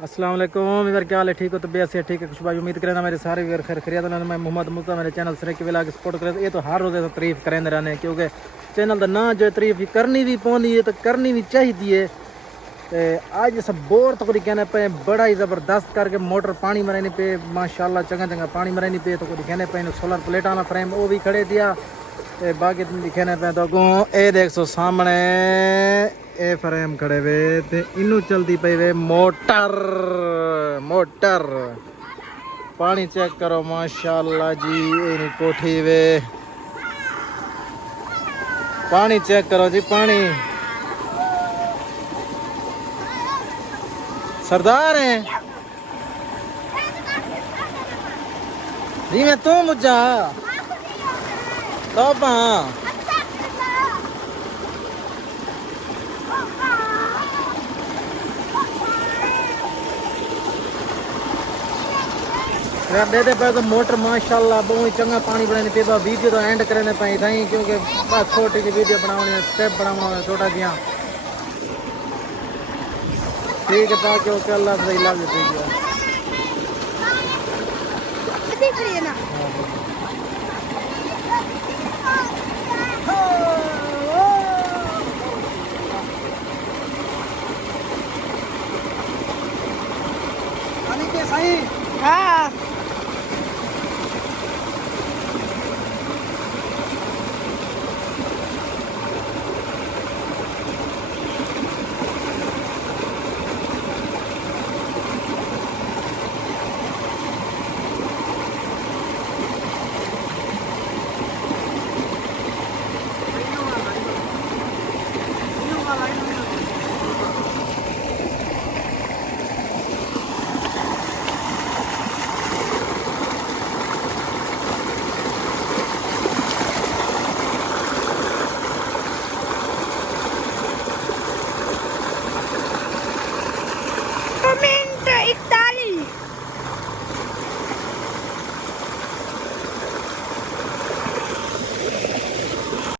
अस्सलाम वालेकुम। इधर क्या हाल है? ठीक हो? तो बेस है ठीक है। कुछ भाई उम्मीद करें मेरे सारे व्यवर खैर खैरियत में। मैं मोहम्मद मुस्ता, मेरे चैनल से के विलाग सपोर्ट करें। ये तो हर रोज़ ऐसा तारीफ करें रहने क्योंकि चैनल का ना जो तारीफ करनी भी पौनी है तो करनी भी चाहिए। तो आज सब बोर तो कोई कहने पे बड़ा ही ज़बरदस्त करके मोटर पानी मरानी पे माशाल्लाह चंगा चंगा पानी मरानी पे तो कोई कहने पे सोलर प्लेट आना फ्रेम वो भी खड़े दिया। ते बाकी तुम दिखने पे तो गो ए देख सो सामने ए फ्रेम खड़े वे ते इनू चलती पई वे मोटर मोटर पानी चेक करो माशाल्लाह जी। इनी कोठी वे पानी चेक करो जी। पानी सरदार है जी। मैं तू मुझा तो दे दे पे तो मोटर माशाल्लाह बहुत चंगा पानी बनाने पे वीडियो तो एंड करने पाई थी क्योंकि बस छोटी सी वीडियो बनानी है स्टेप बनाना छोटा जिया ठीक है ताकि ओके अल्लाह सही लग ना। सही हाँ